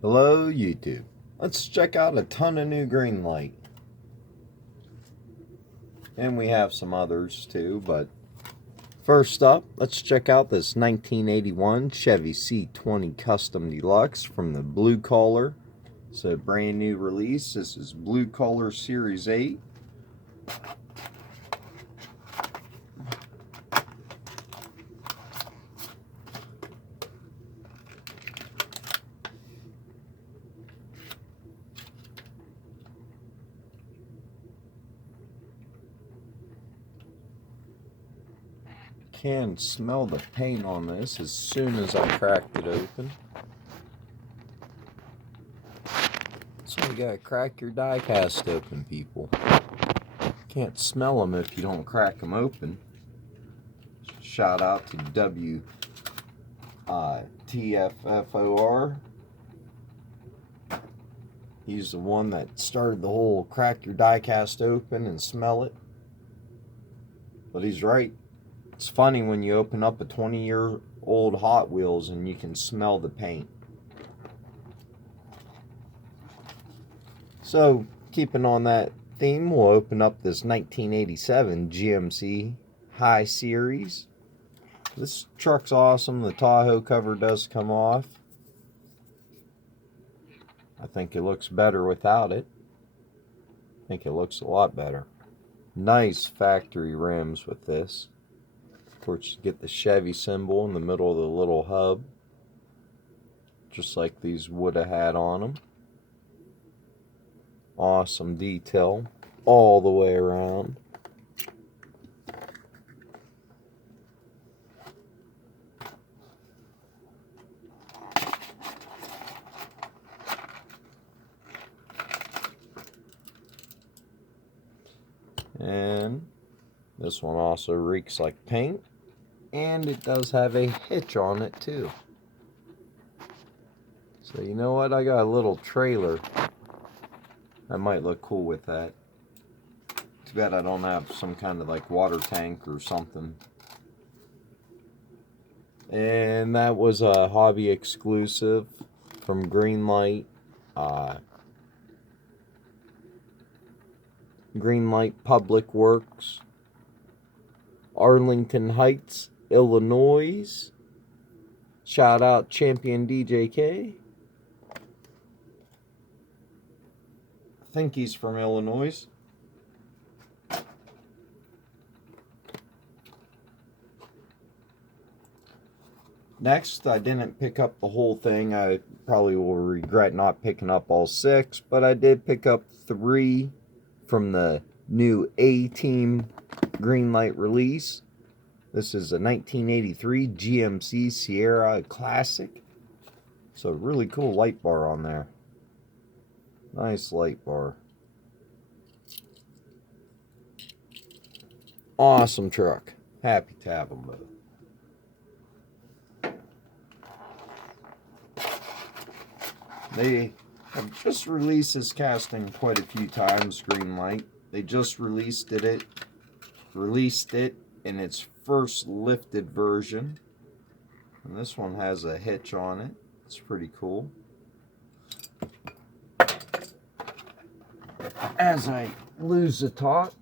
Hello YouTube. Let's check out a ton of new Greenlight. And we have some others too, but first up, let's check out this 1981 Chevy C20 Custom Deluxe from the Blue Collar. It's a brand new release. This is Blue Collar Series 8. Can smell the paint on this as soon as I cracked it open. So you gotta crack your die cast open, people. Can't smell them if you don't crack them open. Shout out to TFFOR. He's the one that started the whole crack your die cast open and smell it. But he's right. It's funny when you open up a 20-year-old Hot Wheels and you can smell the paint. So, keeping on that theme, we'll open up this 1987 GMC High Series. This truck's awesome. The Tahoe cover does come off. I think it looks better without it. I think it looks a lot better. Nice factory rims with this. Of course, you get the Chevy symbol in the middle of the little hub, just like these would have had on them. Awesome detail all the way around. And this one also reeks like paint, and it does have a hitch on it too. So you know what, I got a little trailer that might look cool with that. Too bad I don't have some kind of like water tank or something. And that was a hobby exclusive from Greenlight. Greenlight Public Works, Arlington Heights, Illinois. Shout out Champion DJK. I think he's from Illinois. Next, I didn't pick up the whole thing. I probably will regret not picking up all 6, but I did pick up 3 from the new A-Team Greenlight release. This is a 1983 GMC Sierra Classic. It's a really cool light bar on there. Nice light bar. Awesome truck. Happy to have them both. They have just released this casting quite a few times, Greenlight. They just released it in its first lifted version. And this one has a hitch on it. It's pretty cool. As I lose the top.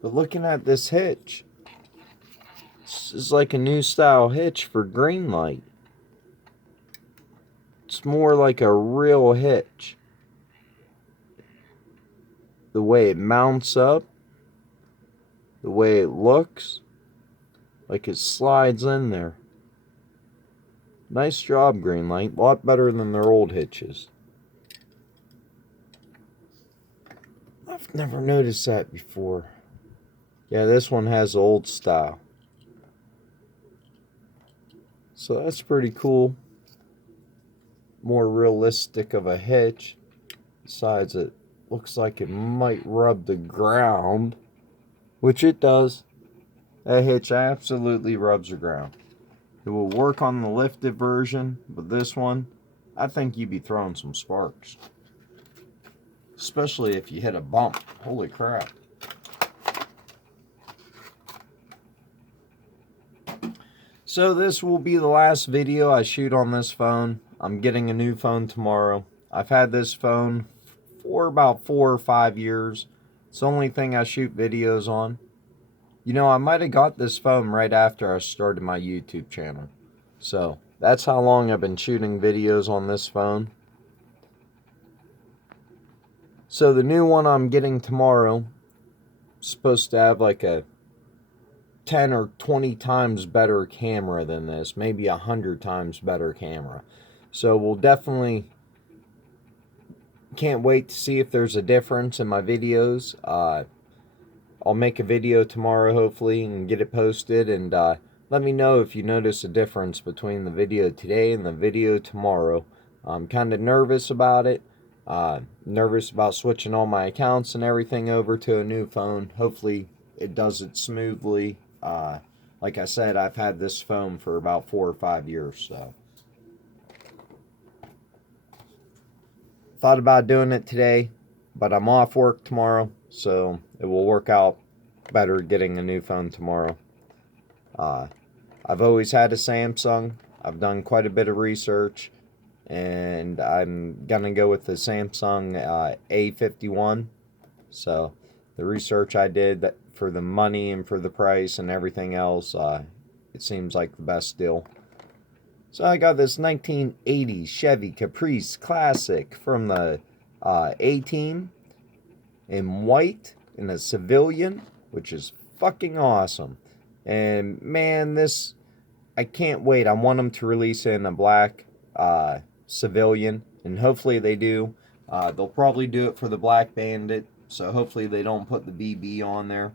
But looking at this hitch, this is like a new style hitch for Greenlight. It's more like a real hitch. The way it mounts up, the way it looks, like it slides in there. Nice job, Greenlight. A lot better than their old hitches. I've never noticed that before. Yeah, this one has the old style. So that's pretty cool. More realistic of a hitch. Besides, it looks like it might rub the ground, which it does. That hitch absolutely rubs the ground. It will work on the lifted version, but this one, I think you'd be throwing some sparks. Especially if you hit a bump. Holy crap. So this will be the last video I shoot on this phone. I'm getting a new phone tomorrow. I've had this phone for about 4 or 5 years. It's the only thing I shoot videos on. You know, I might have got this phone right after I started my YouTube channel. So that's how long I've been shooting videos on this phone. So the new one I'm getting tomorrow is supposed to have like a 10 or 20 times better camera than this, maybe 100 times better camera. So we'll definitely, can't wait to see if there's a difference in my videos. I'll make a video tomorrow hopefully and get it posted, and let me know if you notice a difference between the video today and the video tomorrow. I'm kind of nervous about it. Nervous about switching all my accounts and everything over to a new phone. Hopefully it does it smoothly. Like I said, I've had this phone for about 4 or 5 years, so thought about doing it today, but I'm off work tomorrow, so it will work out better getting a new phone tomorrow. I've always had a Samsung. I've done quite a bit of research, and I'm gonna go with the Samsung A51. So the research I did that for the money and for the price and everything else, it seems like the best deal. So I got this 1980 Chevy Caprice Classic from the A-Team in white in a civilian, which is fucking awesome. And man, this, I can't wait. I want them to release it in a black civilian, and hopefully they do. They'll probably do it for the Black Bandit, so hopefully they don't put the BB on there.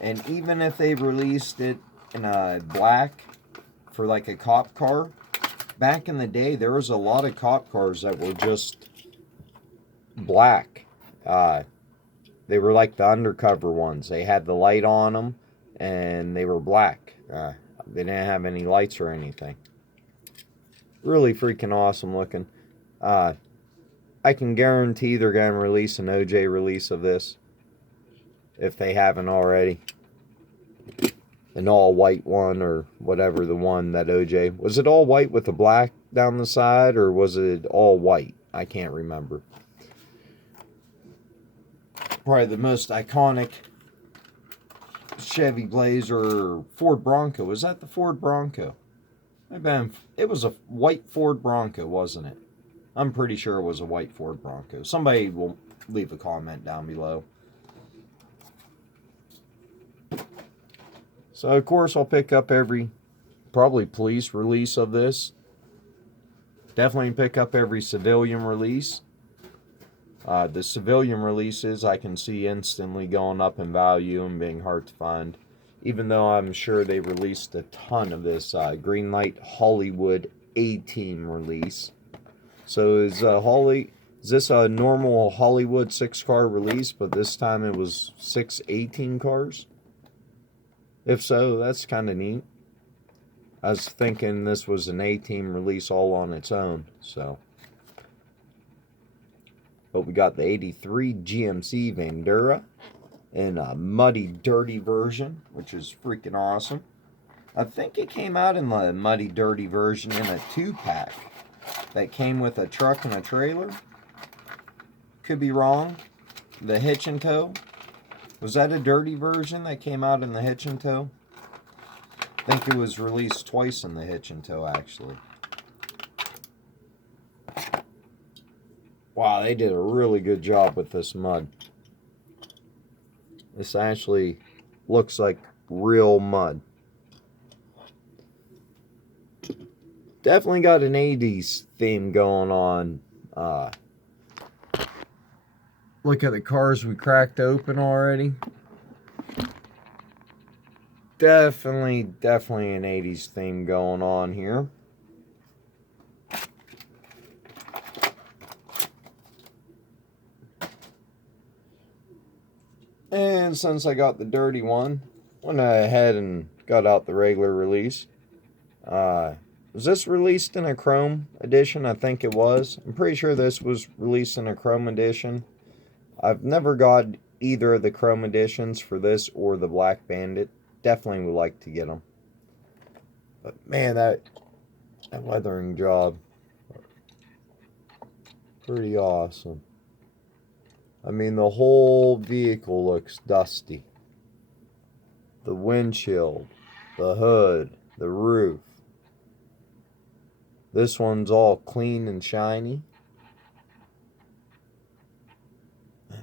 And even if they released it in a black for like a cop car, back in the day there was a lot of cop cars that were just black. They were like the undercover ones. They had the light on them and they were black. They didn't have any lights or anything. Really freaking awesome looking. I can guarantee they're going to release an OJ release of this, if they haven't already. An all white one, or whatever the one that OJ, was it all white with the black down the side, or was it all white? I can't remember. Probably the most iconic Chevy Blazer or Ford Bronco. Was that the Ford Bronco? It was a white Ford Bronco, wasn't it? I'm pretty sure it was a white Ford Bronco. Somebody will leave a comment down below. So of course I'll pick up every probably police release of this. Definitely pick up every civilian release. The civilian releases I can see instantly going up in value and being hard to find. Even though I'm sure they released a ton of this Greenlight Hollywood A-Team release. So is this a normal Hollywood 6-car release, but this time it was 6 A-Team cars? If so, that's kind of neat. I was thinking this was an A-Team release all on its own, so. But we got the 83 GMC Vandura in a muddy, dirty version, which is freaking awesome. I think it came out in the muddy, dirty version in a 2-pack that came with a truck and a trailer. Could be wrong. The hitch and tow. Was that a dirty version that came out in the hitch and tow? I think it was released twice in the hitch and tow, actually. Wow, they did a really good job with this mud. This actually looks like real mud. Definitely got an 80s theme going on. Look at the cars we cracked open already. Definitely an 80s theme going on here. And since I got the dirty one, went ahead and got out the regular release. Was this released in a chrome edition? I think it was. I'm pretty sure this was released in a chrome edition. I've never got either of the chrome editions for this or the Black Bandit. Definitely would like to get them. But man, that weathering job, pretty awesome. I mean, the whole vehicle looks dusty. The windshield, the hood, the roof. This one's all clean and shiny.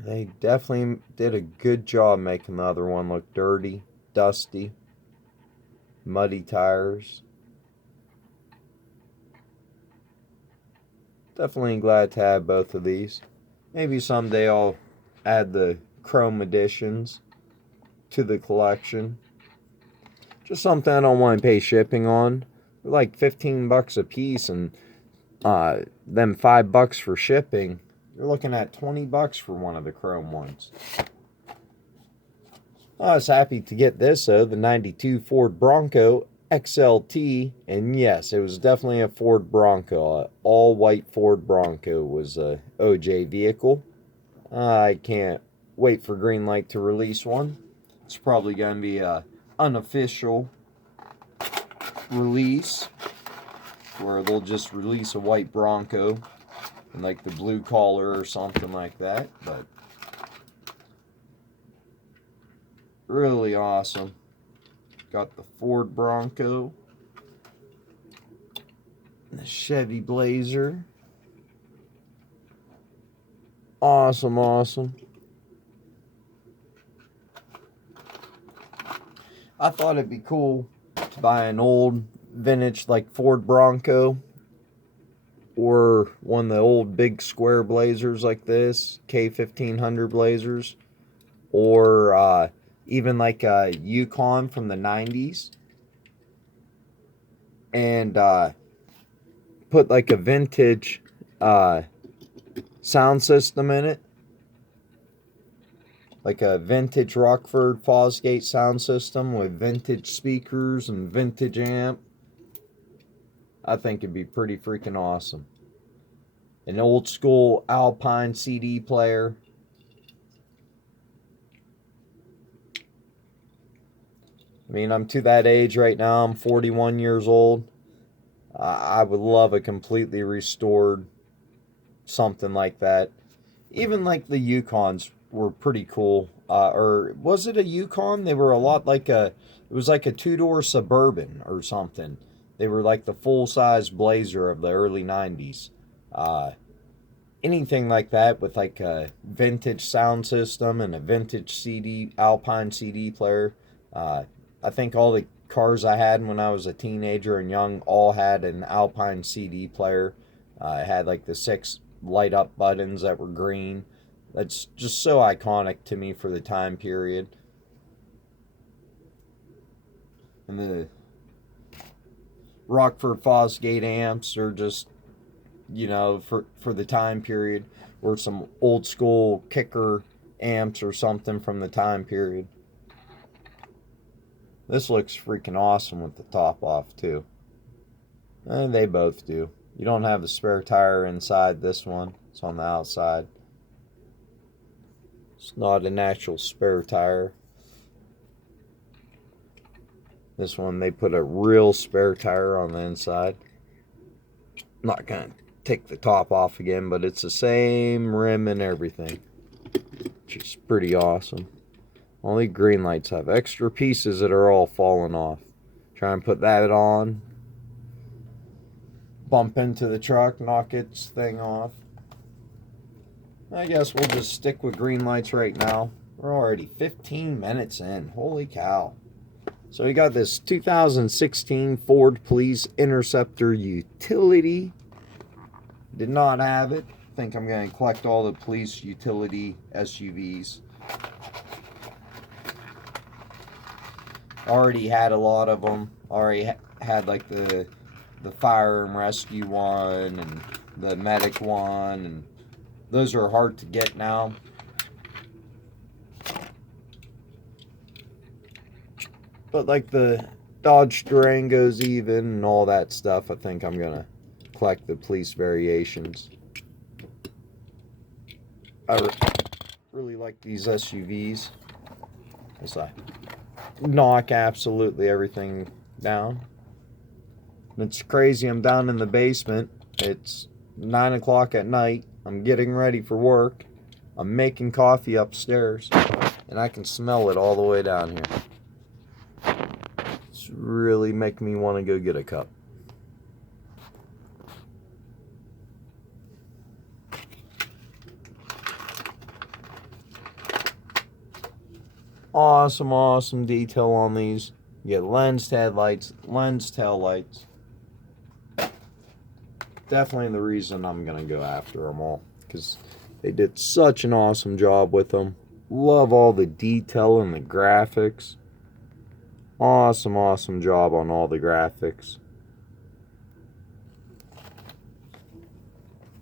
They definitely did a good job making the other one look dirty, dusty, muddy tires. Definitely glad to have both of these. Maybe someday I'll add the chrome editions to the collection. Just something I don't want to pay shipping on. They're like 15 bucks a piece, and them $5 for shipping. You're looking at 20 bucks for one of the chrome ones. I was happy to get this though, the 92 Ford Bronco XLT, and yes, it was definitely a Ford Bronco. All white Ford Bronco was a OJ vehicle. I can't wait for Greenlight to release one. It's probably going to be a unofficial release where they'll just release a white Bronco and like the blue collar or something like that. But really awesome. Got the Ford Bronco, the Chevy Blazer. Awesome, awesome. I thought it'd be cool to buy an old vintage like Ford Bronco or one of the old big square Blazers like this, K1500 Blazers, or even like a Yukon from the 90s, and put like a vintage sound system in it, like a vintage Rockford Fosgate sound system with vintage speakers and vintage amp. I think it'd be pretty freaking awesome. An old school Alpine CD player. I mean, I'm to that age right now. I'm 41 years old. I would love a completely restored something like that. Even like the Yukons were pretty cool. Or was it a Yukon? They were a lot like it was like a two-door Suburban or something. They were like the full-size Blazer of the early 90s. Anything like that with like a vintage sound system and a vintage CD, Alpine CD player. I think all the cars I had when I was a teenager and young all had an Alpine CD player. It had like the 6 light up buttons that were green. That's just so iconic to me for the time period. And the Rockford Fosgate amps are just, you know, for the time period, or some old school kicker amps or something from the time period. This looks freaking awesome with the top off too. And they both do. You don't have the spare tire inside this one. It's on the outside. It's not a natural spare tire. This one, they put a real spare tire on the inside. I'm not going to take the top off again, but it's the same rim and everything, which is pretty awesome. Only Greenlights have extra pieces that are all falling off. Try and put that on. Bump into the truck, knock its thing off. I guess we'll just stick with Greenlights right now. We're already 15 minutes in. Holy cow. So we got this 2016 Ford Police Interceptor Utility. Did not have it. I think I'm going to collect all the police utility SUVs. Already had a lot of them. Already had like the fire and rescue one and the medic one, and those are hard to get now. But like the Dodge Durangos even and all that stuff, I think I'm going to collect the police variations. I really like these SUVs. As I knock absolutely everything down. It's crazy. I'm down in the basement. It's 9 o'clock at night. I'm getting ready for work. I'm making coffee upstairs. And I can smell it all the way down here. It's really making me want to go get a cup. Awesome detail on these. You get lensed headlights, lensed tail lights. Definitely the reason I'm going to go after them all, because they did such an awesome job with them. Love all the detail and the graphics. Awesome job on all the graphics.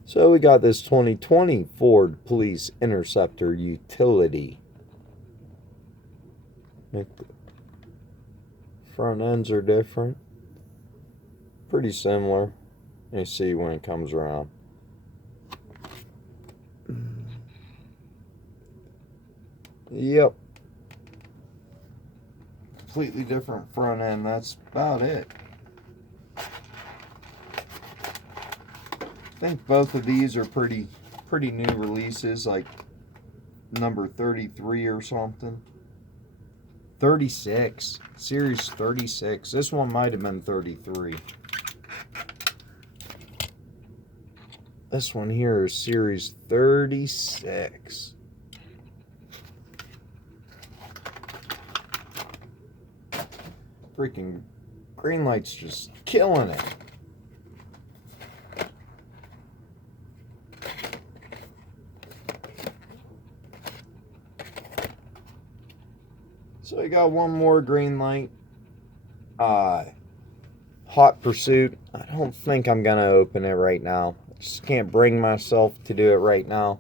So we got this 2020 Ford Police Interceptor Utility. The front ends are different. Pretty similar. You see when it comes around. Yep. Completely different front end. That's about it. I think both of these are pretty new releases, like number 33 or something. 36. Series 36. This one might have been 33. This one here is Series 36. Freaking Greenlight's just killing it. So I got one more Greenlight. Hot Pursuit. I don't think I'm going to open it right now. I just can't bring myself to do it right now.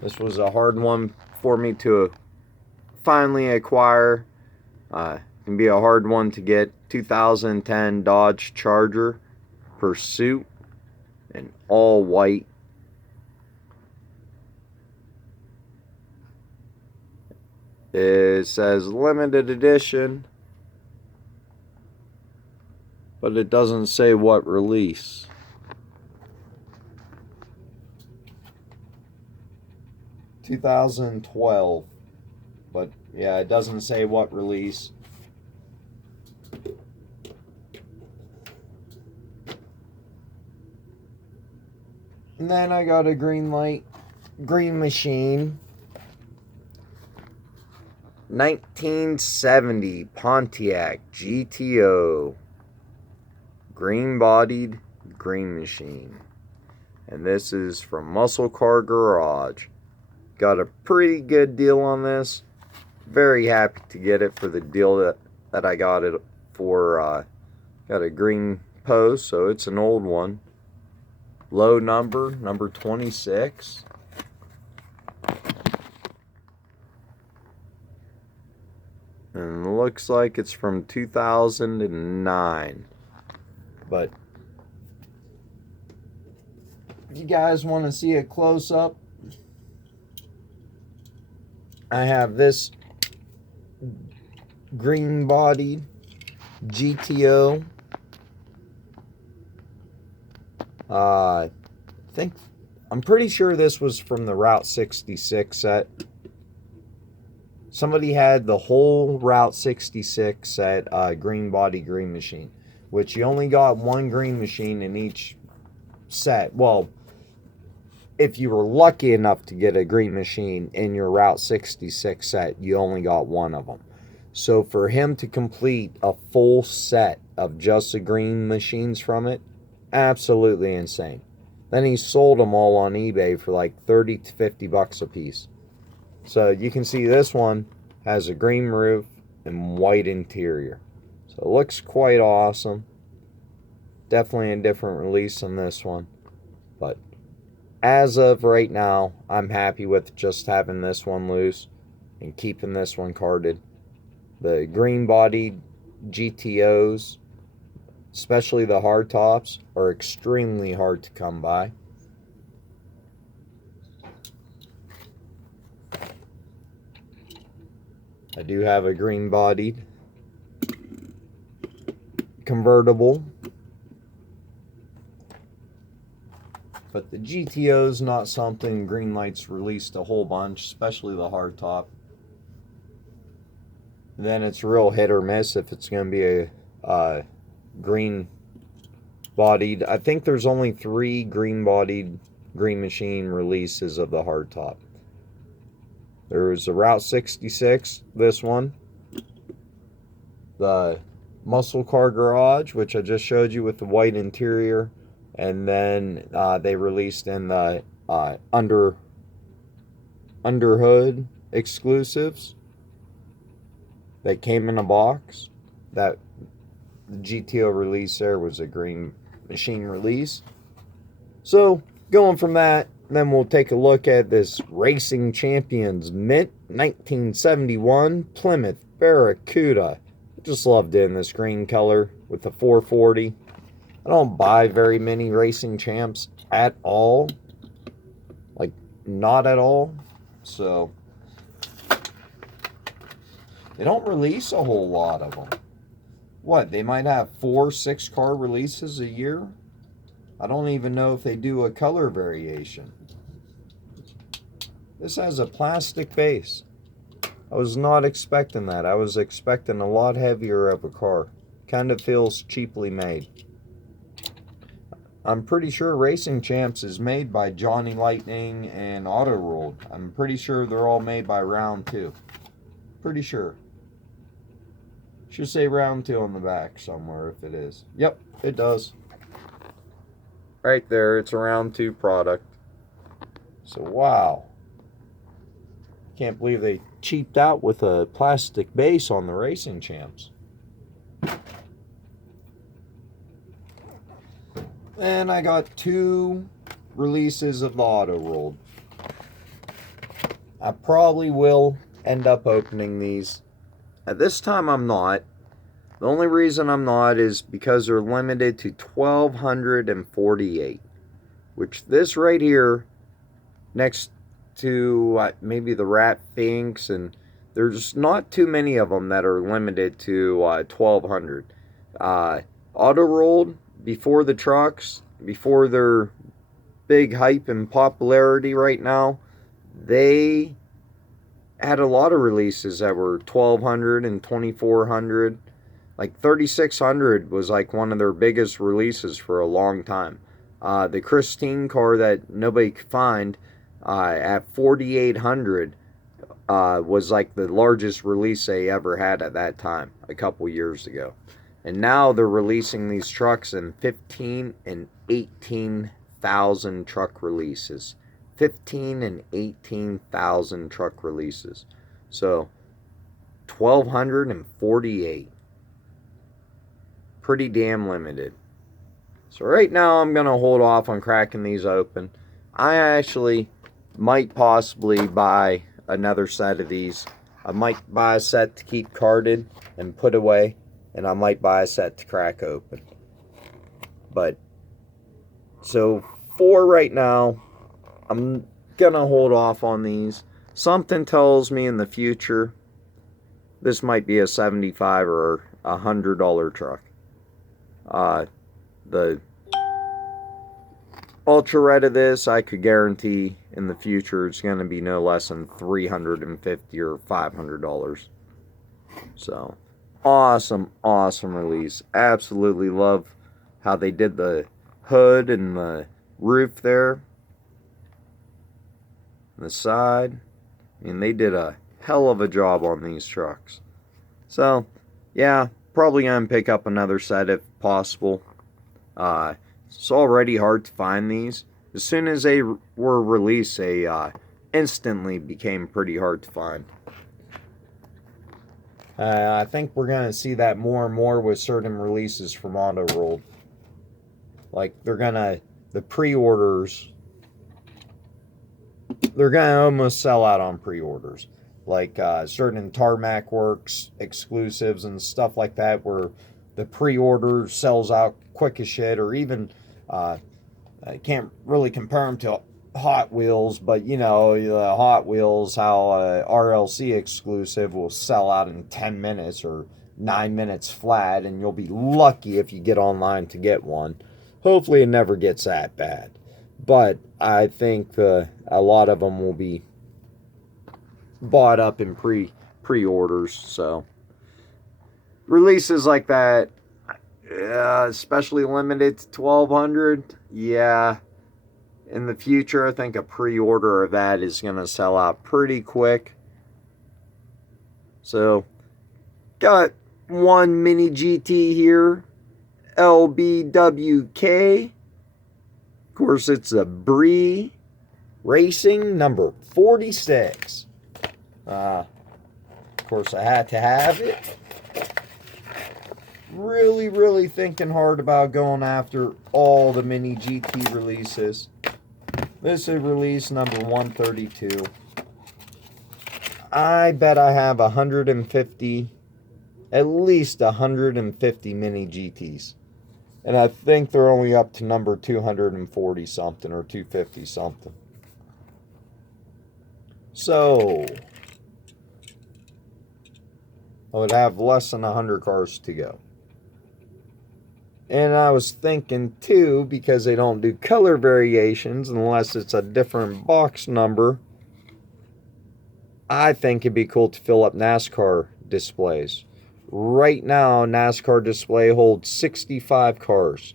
This was a hard one for me to finally acquire. It can be a hard one to get. 2010 Dodge Charger Pursuit in all white. It says limited edition, but it doesn't say what release. (2012), but yeah, it doesn't say what release. And then I got a Greenlight Green Machine 1970 Pontiac GTO green-bodied Green Machine. And this is from Muscle Car Garage. Got a pretty good deal on this. Very happy to get it for the deal that I got it for. Got a green post, so it's an old one. Low number 26. And it looks like it's from 2009. But if you guys want to see a close-up, I have this green-bodied GTO. I'm pretty sure this was from the Route 66 set. Somebody had the whole Route 66 set, green body Green Machine, which you only got one Green Machine in each set. Well, if you were lucky enough to get a Green Machine in your Route 66 set, you only got one of them. So for him to complete a full set of just the Green Machines from it, absolutely insane. Then he sold them all on eBay for like 30 to 50 bucks a piece. So you can see this one has a green roof and white interior. So it looks quite awesome. Definitely a different release than this one. But as of right now, I'm happy with just having this one loose and keeping this one carded. The green bodied GTOs, especially the hardtops, are extremely hard to come by. I do have a green bodied convertible but the GTO is not something Greenlight's released a whole bunch, especially the hardtop. Then it's real hit or miss if it's going to be a green bodied. I think there's only 3 green bodied Green Machine releases of the hardtop. There's a Route 66, this one, the Muscle Car Garage, which I just showed you with the white interior, and then they released in the underhood exclusives that came in a box. That the GTO release there was a Green Machine release. So going from that, then we'll take a look at this Racing Champions Mint 1971 Plymouth Barracuda. Just loved it in this green color with the 440. I don't buy very many Racing Champs at all. Like, not at all. So they don't release a whole lot of them. What, they might have 4 6-car releases a year? I don't even know if they do a color variation. This has a plastic base. I was not expecting that. I was expecting a lot heavier of a car. Kind of feels cheaply made. I'm pretty sure Racing Champs is made by Johnny Lightning and Auto Rolled. I'm pretty sure they're all made by Round 2. Pretty sure. Should say Round 2 on the back somewhere if it is. Yep, it does. Right there, it's a Round 2 product. So, wow. Can't believe they cheaped out with a plastic base on the Racing Champs. And I got 2 releases of the Auto Rolled. I probably will end up opening these. At this time, I'm not. The only reason I'm not is because they're limited to 1,248. Which this right here, next to maybe the Rat Finks, and there's not too many of them that are limited to 1,200. Auto Rolled, before the trucks, before their big hype and popularity right now, they had a lot of releases that were 1,200 and 2,400. Like 3,600 was like one of their biggest releases for a long time. The Christine car that nobody could find at 4,800 was like the largest release they ever had at that time, a couple years ago. And now they're releasing these trucks in 15 and 18,000 truck releases. 15 and 18,000 truck releases. So 1,248. Pretty damn limited. So right now I'm going to hold off on cracking these open. I actually might possibly buy another set of these. I might buy a set to keep carded and put away, and I might buy a set to crack open. But so for right now, I'm gonna hold off on these. Something tells me in the future this might be a $75 or $100 truck. The ultra red of this, I could guarantee in the future it's going to be no less than $350 or $500. So awesome release. Absolutely love how they did the hood and the roof there, the side. I mean, they did a hell of a job on these trucks. So yeah, probably gonna pick up another set if possible. It's already hard to find these. As soon as they were released, they instantly became pretty hard to find. I think we're gonna see that more and more with certain releases from Auto Rolled. Like the pre-orders, they're gonna almost sell out on pre-orders. Like certain Tarmac Works exclusives and stuff like that, where the pre-order sells out quick as shit. Or even I can't really compare them to Hot Wheels, but you know, the Hot Wheels, how RLC exclusive will sell out in 10 minutes or 9 minutes flat, and you'll be lucky if you get online to get one. Hopefully it never gets that bad. But I think a lot of them will be bought up in pre-orders. So releases like that, especially limited to 1,200, yeah. In the future, I think a pre-order of that is going to sell out pretty quick. So, got one mini GT here, LBWK. Of course, it's a Bree Racing number 46. Of course, I had to have it. Really thinking hard about going after all the mini GT releases. This is release number 132. I bet I have 150, at least 150 mini GTs. And I think they're only up to number 240 something or 250 something. So, I would have less than 100 cars to go. And I was thinking too, because they don't do color variations unless it's a different box number, I think it'd be cool to fill up NASCAR displays. Right now, NASCAR display holds 65 cars.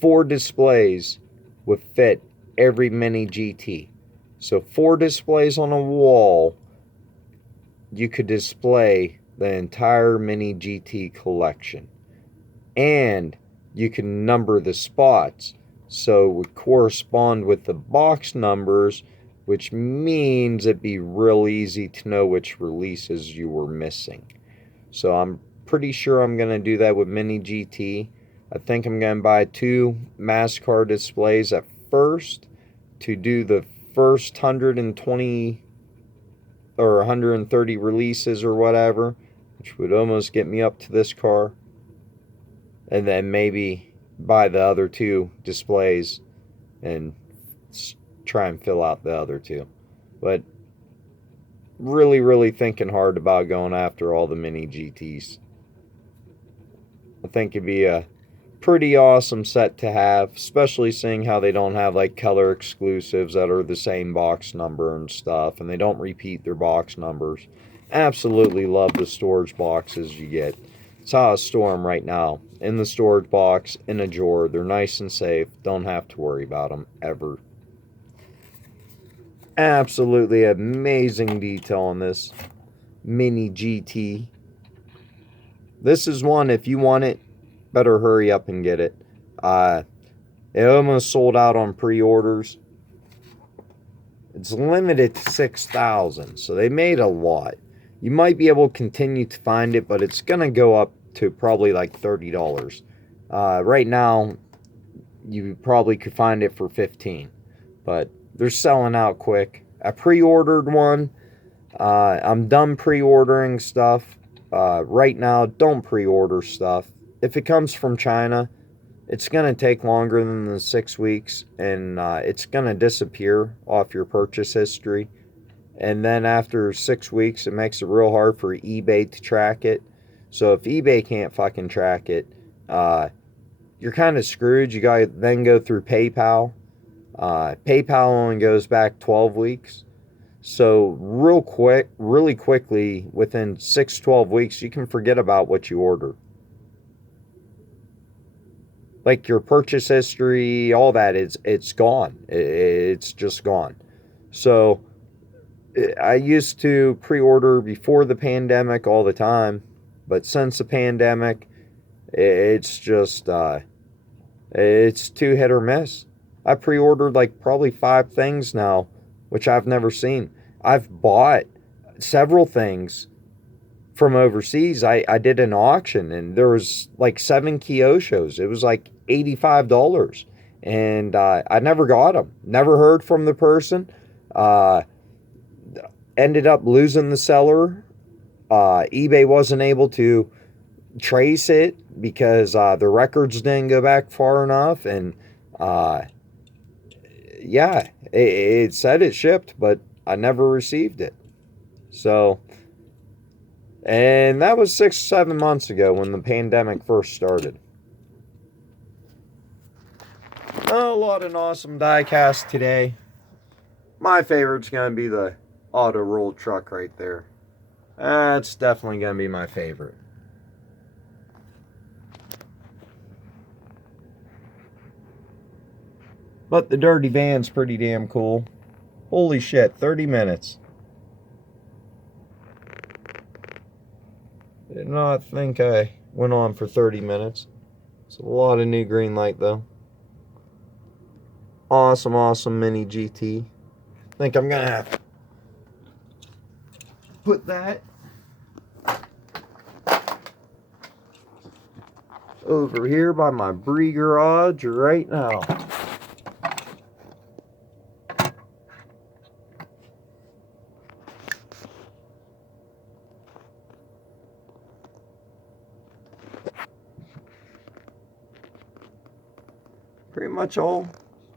4 displays would fit every mini GT. So 4 displays on a wall, you could display the entire mini GT collection. And you can number the spots, so it would correspond with the box numbers, which means it'd be real easy to know which releases you were missing. So I'm pretty sure I'm going to do that with mini GT. I think I'm going to buy 2 NASCAR displays at first to do the first 120 or 130 releases or whatever, which would almost get me up to this car. And then maybe buy the other 2 displays and try and fill out the other 2. But really thinking hard about going after all the mini GTs. I think it'd be a pretty awesome set to have, especially seeing how they don't have like color exclusives that are the same box number and stuff, and they don't repeat their box numbers. Absolutely love the storage boxes you get. It's how I store them right now. In the storage box, in a drawer. They're nice and safe. Don't have to worry about them ever. Absolutely amazing detail on this mini GT. This is one, if you want it, better hurry up and get it. It almost sold out on pre-orders. It's limited to 6,000, so they made a lot. You might be able to continue to find it, but it's going to go up to probably like $30. Right now, you probably could find it for $15, but they're selling out quick. I pre-ordered one. I'm done pre-ordering stuff. Right now, don't pre-order stuff. If it comes from China, it's going to take longer than the 6 weeks, and it's going to disappear off your purchase history. And then after 6 weeks, it makes it real hard for eBay to track it. So if eBay can't fucking track it, you're kind of screwed. You got to then go through PayPal. PayPal only goes back 12 weeks. So really quickly, within 6-12 weeks, you can forget about what you ordered. Like your purchase history, all that, it's gone. It's just gone. So I used to pre-order before the pandemic all the time, but since the pandemic, it's just, it's too hit or miss. I pre-ordered like probably 5 things now, which I've never seen. I've bought several things from overseas. I did an auction, and there was like 7 Kyoshos. It was like $85, and I never got them. Never heard from the person. Ended up losing the seller. eBay wasn't able to trace it because the records didn't go back far enough, and yeah, it said it shipped, but I never received it. So, and that was 6-7 months ago when the pandemic first started. A lot of awesome die cast today. My favorite's going to be the auto roll truck right there. That's definitely going to be my favorite. But the dirty van's pretty damn cool. Holy shit, 30 minutes. Did not think I went on for 30 minutes. It's a lot of new Greenlight though. Awesome, awesome mini GT. I think I'm gonna have to put that over here by my Bree garage right now. Pretty much all,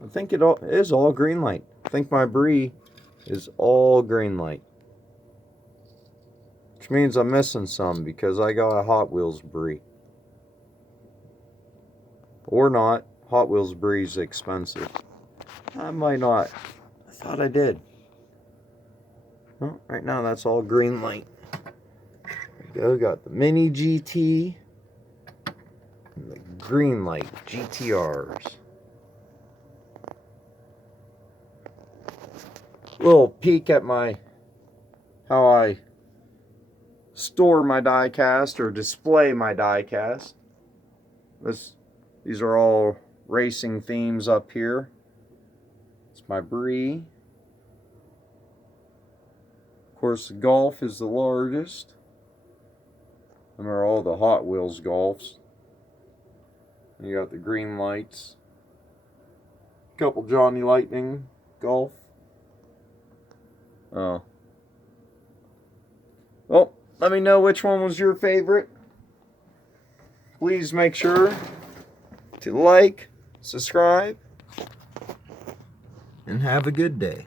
I think it all is all Greenlight. I think my Bree is all Greenlight. Which means I'm missing some because I got a Hot Wheels Bree. Or not. Hot Wheels Bree's expensive. I might not. I thought I did. Well, right now that's all Greenlight. There we go. Got the Mini GT and the Greenlight GTRs. Little peek at how I store my die cast or display my die cast. These are all racing themes up here. It's my Bree. Of course, the Golf is the largest. Them are all the Hot Wheels Golfs. You got the Greenlights. A couple Johnny Lightning Golf. Oh. Well, let me know which one was your favorite. Please make sure to like, subscribe, and have a good day.